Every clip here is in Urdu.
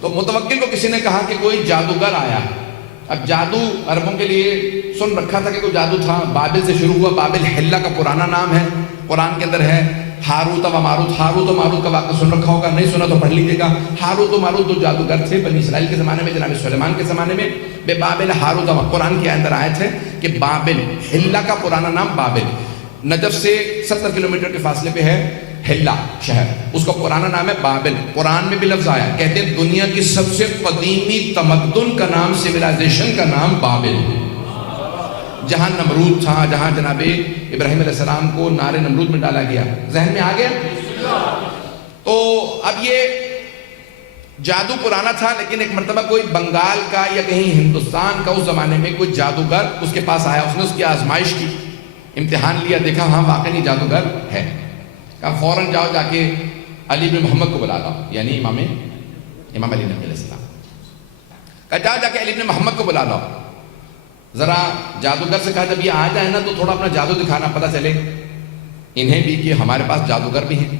تو متوکل کو کسی نے کہا کہ کوئی جادوگر آیا. اب جادو عربوں کے لیے سن رکھا تھا کہ کوئی جادو تھا. بابل سے شروع ہوا. بابل حلہ کا پرانا نام ہے, قرآن کے اندر ہے. ہاروت و ماروت, ہاروت و ماروت کا واقعہ سن رکھا ہوگا, نہیں سنا تو پڑھ لیجیے گا. ہاروت و ماروت دو جادوگر تھے بنی اسرائیل کے زمانے میں, جناب سلیمان کے زمانے میں. بے بابل ہاروت و ماروت, قرآن کے اندر آئے تھے کہ بابل, حلہ کا پرانا نام بابل, نجف سے 70 کلومیٹر کے فاصلے پہ ہے حلہ شہر, اس کا پرانا نام ہے بابل. قرآن میں بھی لفظ آیا, کہتے ہیں دنیا کی سب سے قدیمی تمدن کا نام, سویلائزیشن کا نام بابل. جہاں نمرود تھا, جہاں جناب ابراہیم علیہ السلام کو نار نمرود میں ڈالا گیا. ذہن میں آ گیا؟ تو اب یہ جادو پرانا تھا, لیکن ایک مرتبہ کوئی بنگال کا یا کہیں ہندوستان کا اس زمانے میں کوئی جادوگر اس کے پاس آیا. اس نے اس کی آزمائش کی, امتحان لیا, دیکھا ہاں واقعی جادوگر ہے. کہا فوراً جاؤ جا کے علی بن محمد کو بلا لاؤ, یعنی امام علی نبی علیہ السلام. کہا جاؤ جا کے علی بن محمد کو بلا لاؤ. ذرا جادوگر سے کہا جب یہ آ جائے نا تو تھوڑا اپنا جادو دکھانا, پتہ چلے انہیں بھی کہ ہمارے پاس جادوگر بھی ہیں.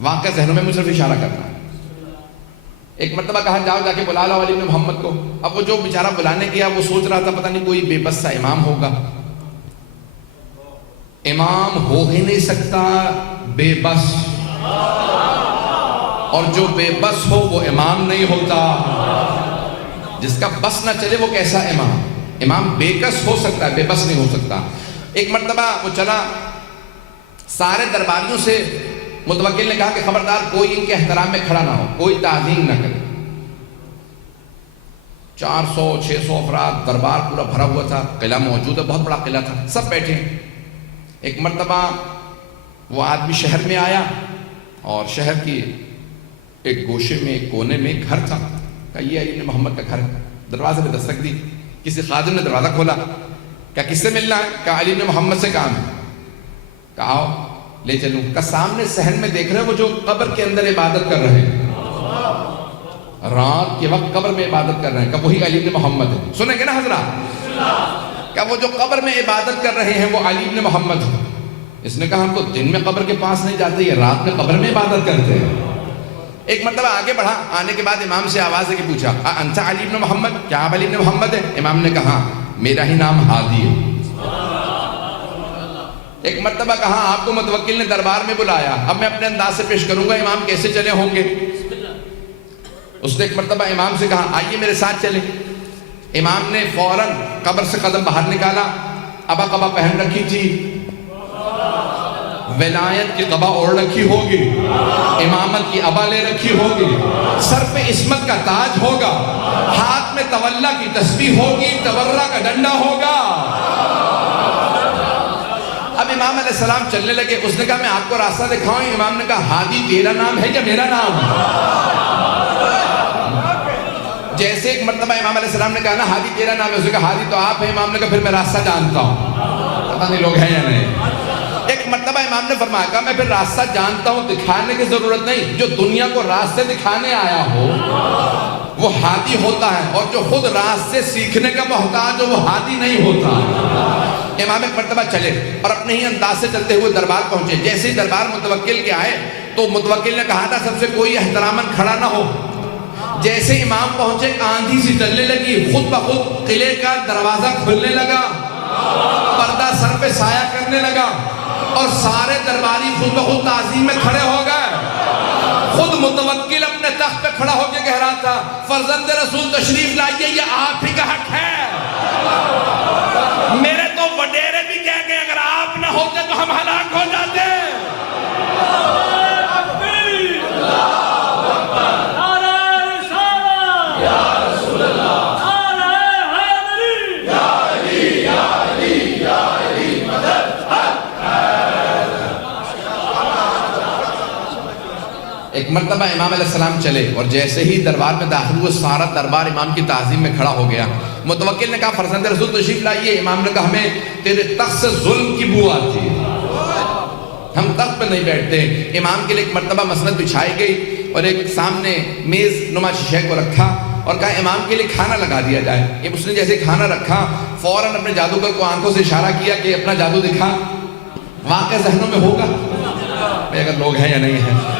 واقعہ ذہنوں میں مجھ صرف اشارہ کرنا ہے. ایک مرتبہ کہا جاؤ جا کے بلا لاؤ علی بن محمد کو. اب وہ جو بیچارہ بلانے گیا وہ سوچ رہا تھا پتہ نہیں کوئی بے بس سا امام ہوگا. امام ہو ہی نہیں سکتا بے بس, اور جو بے بس ہو وہ امام نہیں ہوتا. جس کا بس نہ چلے وہ کیسا امام؟ امام بے کس ہو سکتا ہے, بے بس نہیں ہو سکتا. ایک مرتبہ وہ چلا, سارے درباریوں سے متوکل نے کہا کہ خبردار کوئی ان کے احترام میں کھڑا نہ ہو, کوئی تعظیم نہ کرے. 400-600 افراد, دربار پورا بھرا ہوا تھا, قلعہ موجود ہے, بہت بڑا قلعہ تھا, سب بیٹھے. ایک مرتبہ وہ آدمی شہر میں آیا اور شہر کی ایک گوشے میں, ایک کونے میں ایک گھر تھا. کہا یہ علی بن محمد کا گھر ہے. دروازے پہ دستک دی, کسی خادم نے دروازہ کھولا. کہا کس سے ملنا ہے؟ کہا علی بن محمد سے کام ہے. کہا آؤ لے چلوں. کہا سامنے صحن میں دیکھ رہے وہ جو قبر کے اندر عبادت کر رہے ہیں, رات کے وقت قبر میں عبادت کر رہے ہیں, کہا وہی علی بن محمد ہے. سنیں گے نا حضرات؟ کہا وہ جو قبر میں عبادت کر رہے ہیں وہ علی بن محمد ہے. اس نے کہا ہم تو دن میں قبر کے پاس نہیں جاتے, یہ رات میں قبر میں عبادت کرتے ہیں. ایک مرتبہ آگے بڑھا, آنے کے بعد امام سے آواز ہے کہ پوچھا انت علی بن محمد, کیا آپ علی بن محمد ہے؟ امام نے کہا میرا ہی نام ہادی ہے. ایک مرتبہ کہا آپ کو متوکل نے دربار میں بلایا, اب میں اپنے انداز سے پیش کروں گا امام کیسے چلے ہوں گے. اس نے ایک مرتبہ امام سے کہا آئیے میرے ساتھ چلے. امام نے فوراً قبر سے قدم باہر نکالا, ابا قبا پہن رکھی تھی, ولایت کی قبا اوڑھ رکھی ہوگی, امامت کی ابا لے رکھی ہوگی, سر پہ عصمت کا تاج ہوگا, ہاتھ میں تولا کی تسبیح ہوگی, تورا کا ڈنڈا ہوگا. اب امام علیہ السلام چلنے لگے. اس نے کہا میں آپ کو راستہ دکھاؤں. امام نے کہا ہادی تیرا نام ہے یا میرا نام ہے؟ جیسے ایک مرتبہ امام علیہ السلام نے کہا نا ہادی تیرا نام ہے, اس نے کہا ہادی تو آپ ہیں. امام نے کہا پھر میں راستہ جانتا ہوں. پتہ نہیں لوگ ہیں یا نہیں. ایک مرتبہ امام نے فرمایا کہا میں پھر راستہ جانتا ہوں, دکھانے کی ضرورت نہیں. جو دنیا کو راستے دکھانے آیا ہو وہ ہادی ہوتا ہے, اور جو خود راستے سیکھنے کا محتاج ہو وہ ہادی نہیں ہوتا. امام ایک مرتبہ چلے اور اپنے ہی انداز سے چلتے ہوئے دربار پہنچے. جیسے ہی دربار متوکل کے آئے تو متوکل نے کہا تھا سب سے کوئی احتراماً کھڑا نہ ہو. جیسے امام پہنچے آندھی سی چلنے لگی, خود بخود قلعے کا دروازہ کھلنے لگا, پردہ سر پہ سایہ کرنے لگا, اور سارے درباری خود بخود تعظیم میں کھڑے ہو گئے. خود متوکل اپنے تخت پہ کھڑا ہو کے کہہ رہا تھا فرزند رسول تشریف لائیے, یہ آپ ہی کا حق ہے. میرے تو وڈیرے بھی کہہ گئے اگر آپ نہ ہوتے تو ہم ہلاک ہو جاتے. ایک مرتبہ امام علیہ السلام چلے اور جیسے ہی دربار میں داخل ہوئے سارا دربار امام کی تعظیم میں کھڑا ہو گیا. متوکل نے کہا فرزند رسول تشریف لائیے. امام نے کہا ہمیں تیرے تخت سے ظلم کی بو آتی ہے, ہم تخت پہ نہیں بیٹھتے. امام کے لیے ایک مرتبہ مسند بچھائی گئی اور ایک سامنے میز نما شیشے کو رکھا اور کہا امام کے لیے کھانا لگا دیا جائے. اس نے جیسے کھانا رکھا فوراً اپنے جادوگر کو آنکھوں سے اشارہ کیا کہ اپنا جادو دکھا. واقعہ ذہنوں میں ہوگا اگر لوگ ہیں یا نہیں ہیں.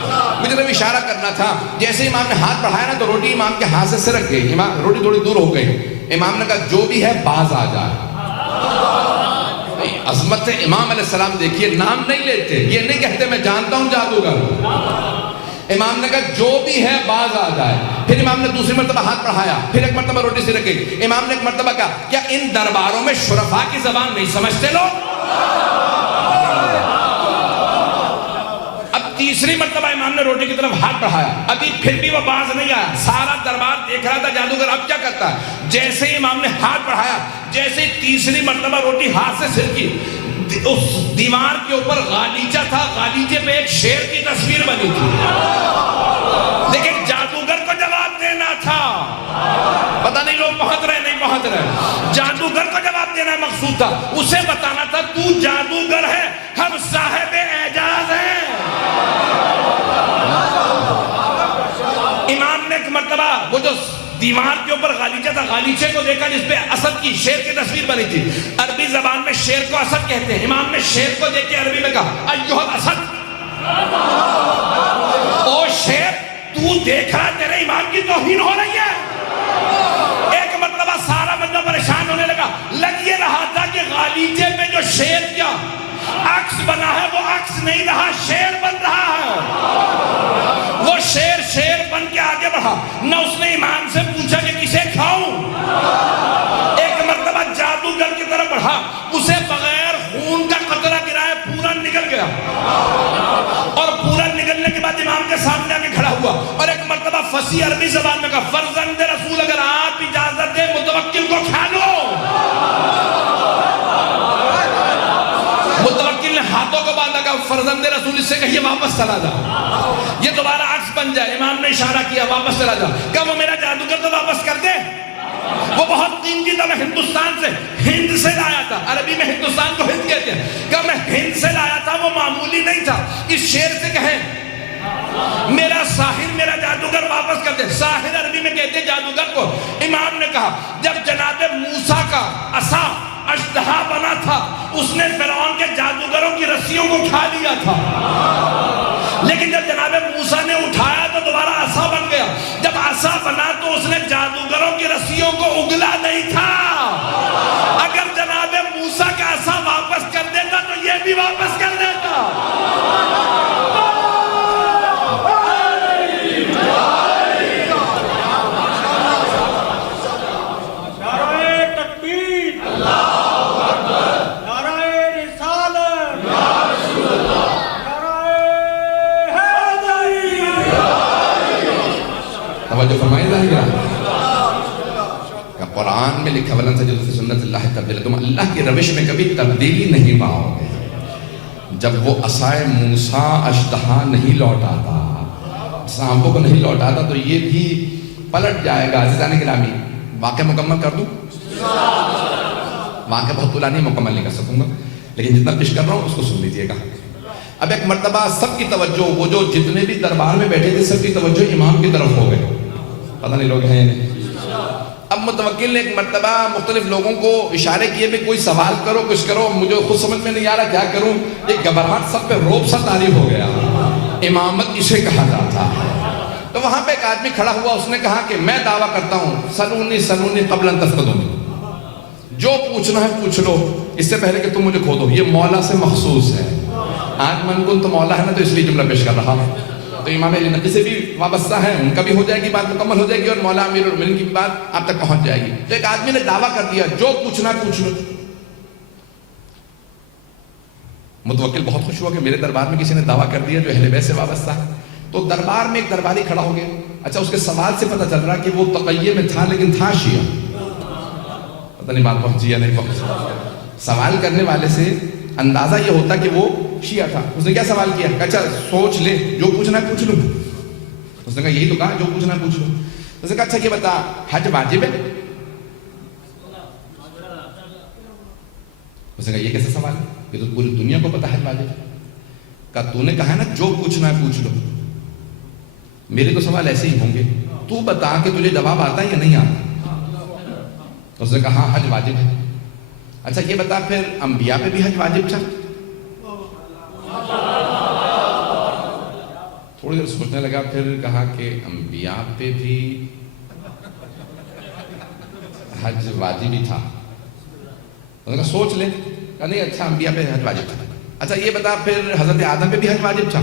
مجھے صرف اشارہ کرنا تھا. جیسے امام نے ہاتھ بڑھایا نا تو روٹی امام کے ہاتھ سے سرک گئی. امام روٹی تھوڑی دور ہو گئی. امام نے کہا جو بھی ہے باز آ جائے. عظمت امام علیہ السلام دیکھیے, نام نہیں لیتے, یہ نہیں کہتے میں جانتا ہوں جادوگر. امام نے کہا جو بھی ہے باز آ جائے. پھر امام نے دوسری مرتبہ ہاتھ بڑھایا, پھر ایک مرتبہ روٹی سرک گئی. امام نے ایک مرتبہ کہا کیا ان درباروں میں شرفاء کی زبان نہیں سمجھتے لوگ؟ اب تیسری مرتبہ امام نے روٹی کی طرف ہاتھ بڑھایا, ابھی پھر بھی وہ باز نہیں آیا. سارا دربار دیکھ رہا تھا جادوگر اب کیا کرتا ہے. جیسے ہی امام نے ہاتھ بڑھایا, جیسے تیسری مرتبہ روٹی ہاتھ سے سرکی, اس دیوار کے اوپر غالیچہ تھا, غالیچے پہ ایک شیر کی تصویر بنی تھی. لیکن جادوگر کو جواب دینا تھا. پتہ نہیں لوگ پہنچ رہے نہیں پہنچ رہے. جادوگر کو جواب دینا مقصود تھا. اسے بتانا تھا تو جادوگر ہے, ہم صاحب اعجاز ہیں. امام نے ایک مرتبہ وہ جو دیوار کے اوپر غالیچہ تھا, غالیچے کو دیکھا جس پہ اسد کی, شیر کی تصویر بنی تھی. عربی زبان میں شیر کو اسد کہتے ہیں. امام نے شیر کو دیکھ کے عربی میں کہا ایھا الاسد, او شیر تو دیکھ رہا تیرے ایمان کی توہین ہو رہی ہے. ایک مرتبہ سارا بندہ پریشان ہونے لگا. لگ یہ رہا تھا کہ غالیچے پہ جو شیر کیا عکس بنا ہے وہ عکس نہیں رہا, شیر بن رہا ہے. وہ شیر بن کے آگے بڑھا. نہ اس نے امام سے پوچھا کہ کسے کھاؤں. ایک مرتبہ جادوگر کی طرف بڑھا, اسے بغیر خون کا قطرہ گرائے پورا نکل گیا. اور پورا نکلنے کے بعد امام کے سامنے آ کے کھڑا ہوا اور ایک مرتبہ فصیح عربی زبان میں کہا فرزند رسول اگر آپ اجازت دیں متوکل کو کھا لو. متوکل نے ہاتھوں کو باندھا, کہا فرزند رسول اس سے کہیے واپس چلا جا, یہ دوبارہ عکس بن جائے. امام نے اشارہ کیا واپس چلا جا. کہا وہ میرا جادوگر تو واپس کر دے. وہ بہت قیمتی تھا, میں ہندوستان سے ہند سے لایا تھا. عربی میں ہندوستان کو ہند کہتے ہیں. کہا میں ہند سے لایا تھا, وہ معمولی نہیں تھا. اس شیر سے کہیں میرا ساحر میرا جادوگر واپس کر دے. ساحر عربی میں کہتے ہیں جادوگر کو. امام نے کہا جب جناب موسیٰ کا عصا اژدہا بنا تھا اس نے فرعون کے جادوگروں کی رسیوں کو کھا لیا تھا. لیکن جب جناب موسیٰ نے اٹھایا تو دوبارہ عصا بن گیا. جب عصا بنا تو اس نے جادوگروں کی رسیوں کو اگلا نہیں تھا. اگر جناب موسیٰ کا عصا واپس کر دیتا تو یہ بھی واپس کر دیتا. توجہ فرمائے کہ قرآن میں لکھا ولن تجدوا فی سنت اللہ تبدیلا, تم اللہ کی روش میں کبھی تبدیلی نہیں پاؤ گے. جب وہ عصائے موسیٰ اژدہا نہیں لوٹاتا, سانپوں کو نہیں لوٹاتا, تو یہ بھی پلٹ جائے گا. عزیزان گرامی واقعہ مکمل کر دوں؟ واقعہ بہت طولانی نہیں, مکمل نہیں کر سکوں گا, لیکن جتنا پیش کر رہا ہوں اس کو سن لیجیے گا. اب ایک مرتبہ سب کی توجہ, وہ جو جتنے بھی دربار میں بیٹھے تھے سب کی توجہ امام کی طرف ہو گئے. پتہ نہیں لوگ ہیں نہیں. اب متوکل نے ایک مرتبہ مختلف لوگوں کو اشارے کیے بھی کوئی سوال کرو کچھ کرو, مجھے خود سمجھ میں نہیں آ رہا کیا کروں. ایک گھبراہٹ سب پہ روب سا طاری ہو گیا. امامت اسے کہا جاتا ہے. تو وہاں پہ ایک آدمی کھڑا ہوا, اس نے کہا کہ میں دعویٰ کرتا ہوں سلونی قبل ان تفقدونی, جو پوچھنا ہے پوچھ لو اس سے پہلے کہ تم مجھے کھو دو. یہ مولا سے مخصوص ہے. آج من کن تو مولا ہے نا, تو اس لیے جملہ پیش کر رہا ہوں. تو امام علی نبی سے بھی وابستہ ہے, ان کا بھی ہو جائے گی بات, مکمل ہو جائے گی, اور مولا امیر المومنین کی بات آپ تک پہنچ جائے گی. تو ایک آدمی نے دعویٰ کر دیا جو پوچھنا پوچھ لو. متوکل بہت خوش ہوا کہ میرے دربار میں کسی نے دعویٰ کر دیا جو اہل بیت سے وابستہ ہے. تو دربار میں ایک درباری کھڑا ہو گیا. اچھا اس کے سوال سے پتہ چل رہا کہ وہ تقیہ میں تھا لیکن تھا شیعہ. پتہ نہیں بات پہنچی یا نہیں پہنچی. سوال کرنے والے سے اندازہ یہ ہوتا کہ وہ شیعہ تھا. اس نے کیا سوال کیا, اچھا سوچ لے جو پوچھنا ہے پوچھ لو. اس نے کہا یہی تو کہا جو پوچھنا ہے پوچھ لو. اس نے کہا اچھا یہ بتا حج واجب ہے؟ اس نے کہا یہ کیسا سوال ہے, یہ تو پوری دنیا کو پتا حج واجب ہے. کہا تو نے کہا ہے نا جو پوچھنا ہے پوچھ لو, میرے تو سوال ایسے ہی ہوں گے, تو بتا کہ تجھے جواب آتا ہے یا نہیں آتا. اس نے کہا ہاں حج واجب ہے. اچھا یہ بتا پھر انبیاء پہ بھی حج واجب تھا؟ تھوڑی دیر سوچنے لگا، پھر کہا کہ انبیاء پہ بھی حج واجب ہی تھا. انہوں نے کہا سوچ لے. کہا نہیں اچھا انبیاء پہ حج واجب تھا. اچھا یہ بتا پھر حضرت آدم پہ بھی حج واجب تھا.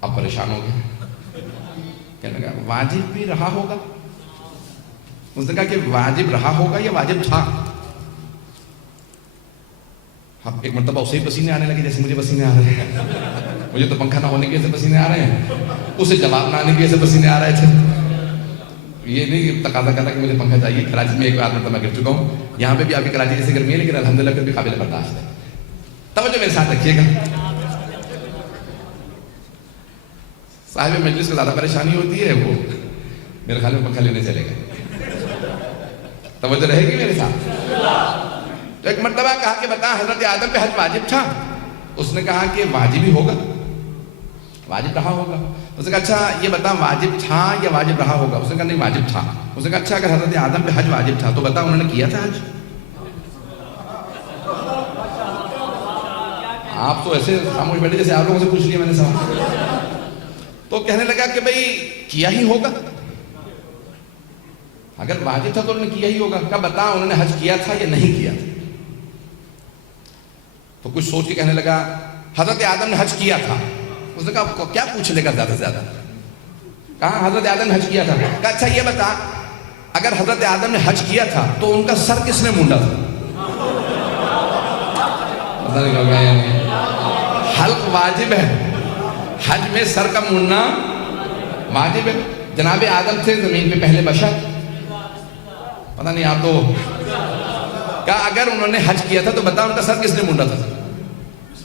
اب پریشان ہو گئے. کہنے لگا واجب بھی رہا ہوگا. اس نے کہا کہ واجب رہا ہوگا یا واجب تھا. اب ایک مرتبہ اسے پسینے آنے لگے جیسے مجھے پسینے آ رہے ہیں. مجھے تو پنکھا نہ ہونے کی وجہ سے پسینے آ رہے ہیں, اسے جواب نہ آنے کی وجہ سے پسینے آ رہے تھے. یہ نہیں تقاضا کرنا کہ مجھے پنکھا چاہیے. کراچی میں ایک بار مرتبہ گر چکا ہوں. یہاں پہ بھی آپ کی کراچی جیسے گرمی ہے لیکن الحمدللہ پھر بھی قابل برداشت ہے. توجہ میرے ساتھ رکھیے گا. صاحب مجلس کو زیادہ پریشانی ہوتی ہے, وہ میرے خیال میں پنکھا لینے چلے گا. توجہ رہے گی میرے ساتھ. تو ایک مرتبہ کہا کہ بتا حضرت آدم پہ حج واجب تھا. اس نے کہا کہ واجب ہی ہوگا, واجب رہا ہوگا. اس نے کہا اچھا یہ بتا واجب تھا یا واجب رہا ہوگا. اس نے کہا نہیں واجب تھا. اس نے کہا اچھا اگر حضرت آدم پہ حج واجب تھا تو بتا انہوں نے کیا تھا حج. آپ تو ایسے خاموش بیٹھے جیسے آپ لوگوں سے پوچھ لیا میں نے سوال. تو کہنے لگا کہ بھئی کیا ہی ہوگا, اگر واجب تھا تو انہوں نے کیا ہی ہوگا. کہا بتا انہوں نے حج کیا تھا یا نہیں کیا تھا. تو کچھ سوچ کے کہنے لگا حضرت آدم نے حج کیا تھا. اس نے کہا کیا پوچھ لے گا زیادہ سے زیادہ. کہا حضرت آدم نے حج کیا تھا. کہا اچھا یہ بتا اگر حضرت آدم نے حج کیا تھا تو ان کا سر کس نے مونڈا تھا. حلق واجب ہے, حج میں سر کا مونڈنا واجب ہے. جناب آدم تھے زمین پہ پہلے بشر. پتہ نہیں آپ تو. کہا اگر انہوں نے حج کیا تھا تو بتا ان کا سر کس نے مونڈا تھا.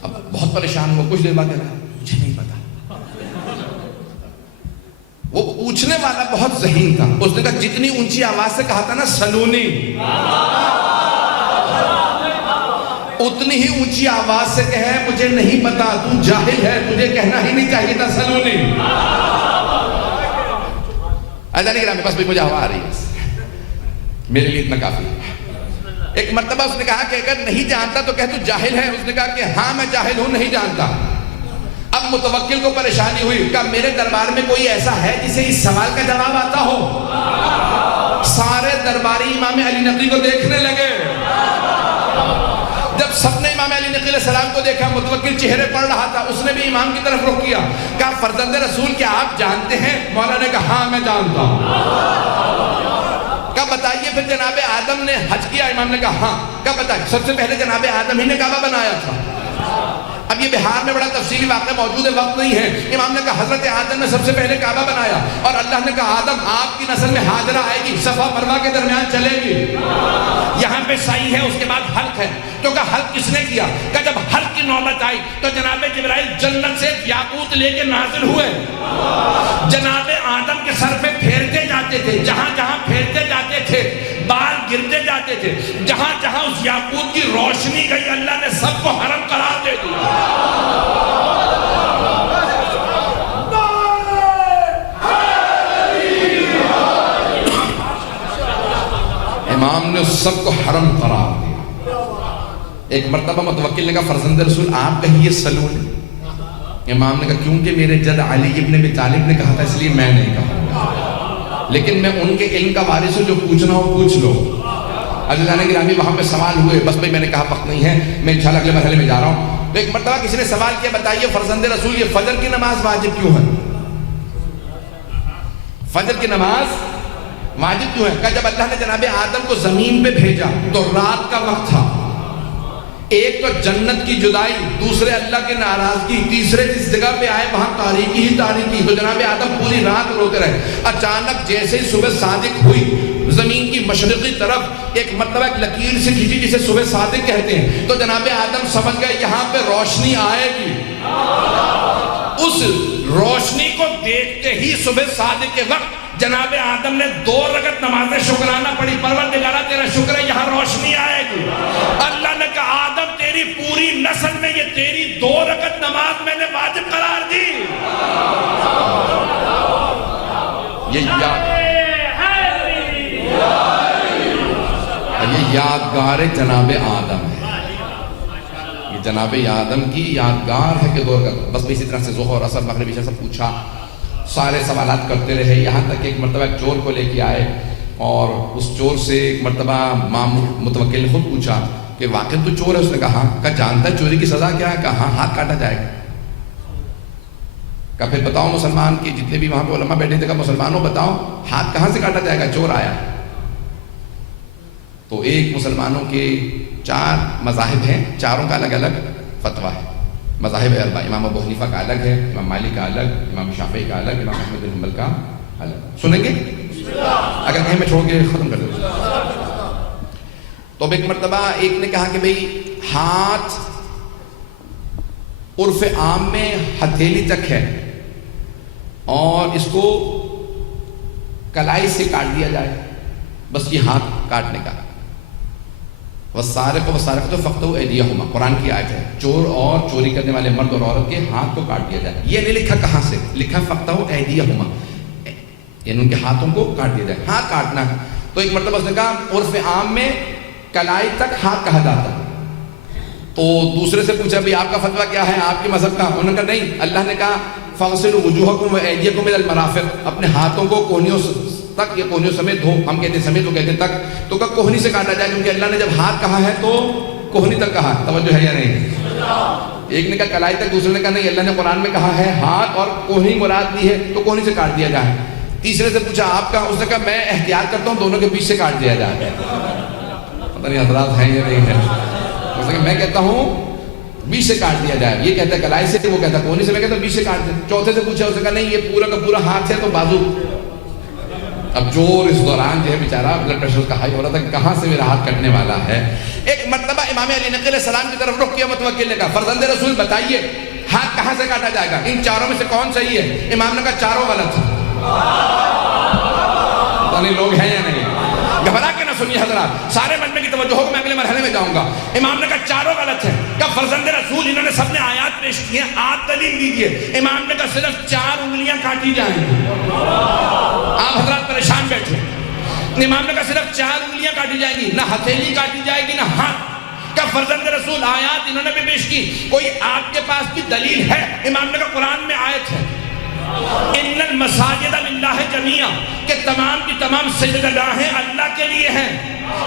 اب بہت پریشان ہوا, کچھ دیر بعد کہہ رہا مجھے نہیں پتا. وہ پوچھنے والا بہت ذہین تھا. اس نے کہا جتنی اونچی آواز سے کہا تھا نا سلونی, اتنی ہی اونچی آواز سے کہے مجھے نہیں پتا, تو جاہل ہے, تجھے کہنا ہی نہیں چاہیے تھا سلونی. ایسا نہیں کہ بس بھی مجھے ہوا آ رہی ہے, میرے لیے اتنا کافی. ایک مرتبہ اس نے کہا کہ اگر نہیں جانتا تو کہہ تو جاہل ہے. اس نے کہا کہ ہاں میں جاہل ہوں, نہیں جانتا. اب متوکل کو پریشانی ہوئی. کہا میرے دربار میں کوئی ایسا ہے جسے اس سوال کا جواب آتا ہو. سارے درباری امام علی نقی کو دیکھنے لگے. جب سب نے امام علی نقی علیہ السلام کو دیکھا, متوکل چہرے پڑھ رہا تھا, اس نے بھی امام کی طرف رخ کیا. کہا فرزند رسول کیا آپ جانتے ہیں. مولا نے کہا ہاں میں جانتا ہوں. کہا بتائیے پھر جناب آدم نے حج کیا. امام نے کہا ہاں. کہا بتائیے سب سے پہلے جناب آدم ہی نے کعبہ بنایا تھا. اب یہ بہار میں بڑا تفصیلی واقعہ موجود ہے, وقت نہیں ہے. امام نے کہا حضرت آدم نے سب سے پہلے کعبہ بنایا, اور اللہ نے کہا آدم آپ کی نسل میں ہاجرہ آئے گی, صفا مروہ کے درمیان چلے گی. یہاں پہ سعی ہے, اس کے بعد حلق ہے. تو کہا حلق کس نے کیا. کہا جب حلق کی نوبت آئی تو جناب جبرائیل جنت سے یاقوت لے کے نازل ہوئے. جناب آدم کے سر پہ پھیرتے جاتے تھے, جہاں جہاں پھیرتے جاتے تھے بال گرتے جاتے تھے. جہاں جہاں اس یاقوت کی روشنی گئی اللہ نے سب کو حرم قرار دے دیا. امام نے سب کو حرم قرار دیا. ایک مرتبہ متوکل نے کہا فرزند رسول آپ کہیے سلون. امام نے کہا کیونکہ میرے جد علی ابن ابی طالب نے کہا تھا اس لیے میں نہیں کہا, لیکن میں ان کے علم کا وارث ہوں, جو پوچھنا ہو پوچھ لو. اللہ نے گرامی وہاں پہ سوال ہوئے, بس بھئی میں نے کہا وقت نہیں ہے, میں انشاءاللہ اگلے مرحلے میں جا رہا ہوں. تو ایک مرتبہ کسی نے سوال کیا بتائیے فرزند رسول یہ فجر کی نماز واجب کیوں ہے. فجر کی نماز واجب کیوں ہے. کہ جب اللہ نے جناب آدم کو زمین پہ بھیجا تو رات کا وقت تھا. ایک تو جنت کی جدائی, دوسرے اللہ کی ناراضگی, تیسرے جس جگہ پہ آئے وہاں تاریکی ہی تاریکی. تو جناب آدم پوری رات روتے رہے. اچانک جیسے ہی صبح صادق ہوئی, زمین کی مشرقی طرف ایک مرتبہ ایک لکیر سے کھینچی جسے صبح صادق کہتے ہیں. تو جناب آدم سمجھ گئے یہاں پہ روشنی آئے گی. اس روشنی کو دیکھتے ہی صبح صادق کے وقت جناب آدم نے 2 رکعت نماز شکرانہ پڑھی. پروردگارہ تیرا شکر ہے یہاں روشنی آئے گی. اللہ نے کہا آدم تیری پوری نسل میں یہ تیری 2 رکعت نماز میں نے واجب قرار دی. یہ یادگار جناب آدم ہے. کہ جناب آدم کی یادگار ہے کہ دور کا بس اسی طرح سے ظہر اثر مغرب عشاء سب پوچھا، سارے سوالات کرتے رہے، یہاں تک کہ ایک مرتبہ ایک چور کو لے کے آئے اور اس چور سے ایک مرتبہ متوکل نے خود پوچھا کہ واقعی تو چور ہے؟ اس نے کہا کہ جانتا ہے چوری کی سزا کیا ہے؟ کہا ہاں، ہاتھ کاٹا جائے گا۔ کہا پھر بتاؤ مسلمان کی جتنے بھی وہاں پہ علماء بیٹھے تھے، کہا مسلمانوں بتاؤ ہاتھ کہاں سے کاٹا جائے گا؟ چور آیا۔ تو ایک مسلمانوں کے 4 مذاہب ہیں، چاروں کا الگ الگ فتویٰ ہے۔ مذاہب اربعہ، امام ابو حنیفہ کا الگ ہے، امام مالک کا الگ، امام شافعی کا الگ، امام احمد بن حنبل کا الگ۔ سنیں گے؟ اگر کہیں میں چھوڑ کے ختم کر دوں۔ تو اب ایک مرتبہ ایک نے کہا کہ بھئی ہاتھ عرف عام میں ہتھیلی تک ہے اور اس کو کلائی سے کاٹ دیا جائے، بس یہ ہاتھ کاٹنے کا۔ وَالسَّارِقُ وَالسَّارِقَةُ فَاقْطَعُوا أَيْدِيَهُمَا، قرآن کی آیت ہے، چور اور چوری کرنے والے مرد اور عورت کے ہاتھ کو کاٹ دیا جائے۔ یہ نہیں لکھا کہاں سے، لکھا فَاقْطَعُوا أَيْدِيَهُمَا، یعنی ان کے ہاتھوں کو کاٹ دیا جائے، ہاتھ کاٹنا ہے۔ تو ایک مرتبہ اس نے کہا عرف عام میں کلائی تک ہاتھ کہا جاتا ہے۔ تو دوسرے سے پوچھا بھی آپ کا فتویٰ کیا ہے، آپ کے مذہب کا؟ انہوں نے کہا نہیں، اللہ نے کہا فَاغْسِلُوا وُجُوهَكُمْ وَأَيْدِيَكُمْ إِلَى الْمَرَافِقِ، اپنے ہاتھوں کو کوہنیوں تک یا کوہنیوں سمیت دھو، ہم کہتے ہیں سمیت، وہ کہتے ہیں تک، تو کہا کوہنی سے کاٹا جائے، کیونکہ اللہ نے جب ہاتھ کہا ہے تو کوہنی تک کہا۔ توجہ ہے یا نہیں؟ ایک نے کہا کلائی تک، دوسرے نے کہا نہیں، اللہ نے قرآن میں کہا ہے ہاتھ اور کوہنی مراد دی ہے تو کوہنی سے کاٹ دیا جائے۔ تیسرے سے پوچھا آپ کا؟ اس نے کہا میں احتیاط کرتا ہوں دونوں کے بیچ سے کاٹ دیا جائے۔ پتہ نہیں حضرات ہیں یا نہیں ہے؟ اس نے کہا میں کہتا ہوں بیچ سے کاٹ دیا جائے، یہ کہتا ہے کلائی سے، وہ کہتا ہے کوہنی سے، میں کہتا ہوں بیچ سے کاٹ دیا۔ چوتھے سے پوچھا، اس نے کہا نہیں، یہ پورا کا پورا ہاتھ ہے تو بازو۔ اب چور اس دوران جو ہے بیچارہ بلڈ پریشر کا ہائی ہو رہا تھا کہ کہاں سے میرا ہاتھ کٹنے والا ہے۔ ایک مرتبہ امام علی نقی علیہ السلام کی طرف رخ کیا متوکل نے کہا فرزند رسول بتائیے ہاتھ کہاں سے کاٹا جائے گا، ان چاروں میں سے کون صحیح ہے؟ امام نے کہا چاروں غلط ہیں۔ پتہ نہیں لوگ ہیں یا نہیں؟ گھبرا کے نہ سنیے حضرات، سارے مجمع کی توجہ ہو، میں اگلے مرحلے میں جاؤں گا۔ امام نے کہا چاروں غلط ہیں۔ کہا فرزند رسول انہوں نے سب نے آیات پیش کی ہیں، آپ دلیل دیجئے۔ امام نے کہا صرف 4 انگلیاں کاٹی جائیں گی۔ آپ حضرات پریشان بیٹھے۔ امام نے کہا صرف 4 انگلیاں کاٹی جائیں گی، نہ ہتھیلی کاٹی جائے گی نہ ہاتھ۔ کہا فرزند رسول آیات انہوں نے بھی پیش کی، کوئی آپ کے پاس بھی دلیل ہے؟ امام نے کہا قرآن میں آیت ہے ان المساجد للہ جمیعا، کہ تمام کی تمام سجدگاہیں اللہ کے لیے ہیں۔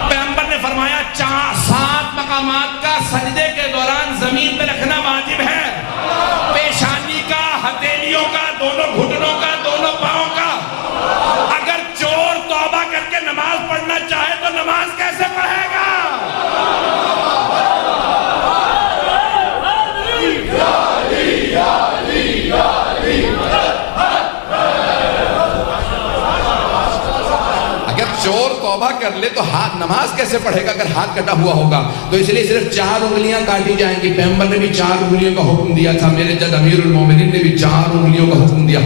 پیغمبر نے فرمایا 7 مقامات کا سجدے کے دوران زمین پہ رکھنا واجب ہے، پیشانی کا، ہتھیلیوں کا، دونوں گھٹنوں کا، دونوں پاؤں کا۔ اگر چور توبہ کر کے نماز پڑھنا چاہے تو نماز کیسے پڑھے گا؟ چور توبہ کر لے تو ہاتھ نماز کیسے پڑھے گا اگر ہاتھ کٹا ہوا ہوگا؟ تو اس لیے صرف 4 انگلیاں کاٹی جائیں گی۔ پیغمبر نے بھی 4 انگلیوں کا حکم دیا تھا، میرے جد امیر المومنین نے بھی 4 انگلیوں کا حکم دیا۔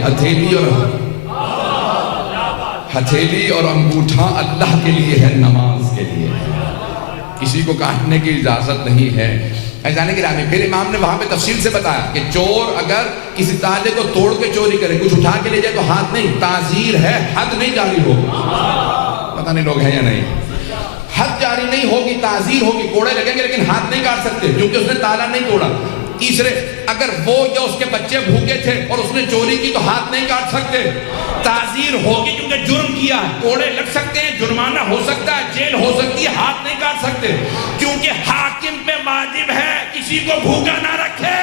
ہتھیلی اور انگوٹھا اللہ کے لیے ہے، نماز کے لیے، کسی کو کاٹنے کی اجازت نہیں ہے۔ ایزانے کی رامی پھر امام نے وہاں پہ تفصیل سے بتایا کہ چور اگر کسی تالے کو توڑ کے چوری کرے، کچھ اٹھا کے لے جائے تو ہاتھ نہیں، تعزیر ہے، حد نہیں جاری ہوگی۔ پتہ نہیں لوگ ہیں یا نہیں؟ حد جاری نہیں ہوگی، تعزیر ہوگی، کوڑے لگیں گے لیکن ہاتھ نہیں کاٹ سکتے کیونکہ اس نے تالا نہیں توڑا۔ تیسرے، اگر وہ یا اس کے بچے بھوکے تھے اور اس نے چوری کی تو ہاتھ نہیں کاٹ سکتے، تعزیر ہوگی کیونکہ جرم کیا ہے، کوڑے لگ سکتے ہیں، جرمانہ ہو سکتا ہے، جیل ہو سکتی ہے، ہاتھ نہیں کاٹ سکتے کیونکہ حاکم پہ واجب ہے کسی کو بھوکا نہ رکھے۔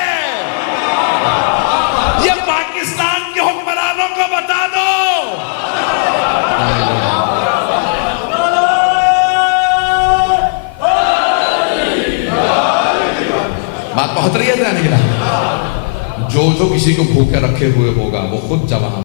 یہ پاکستان کے حکمرانوں کو بتا دو۔ بات بہت رہی ہے، جو کسی کو بھوکے رکھے ہوئے ہوگا وہ خود جوان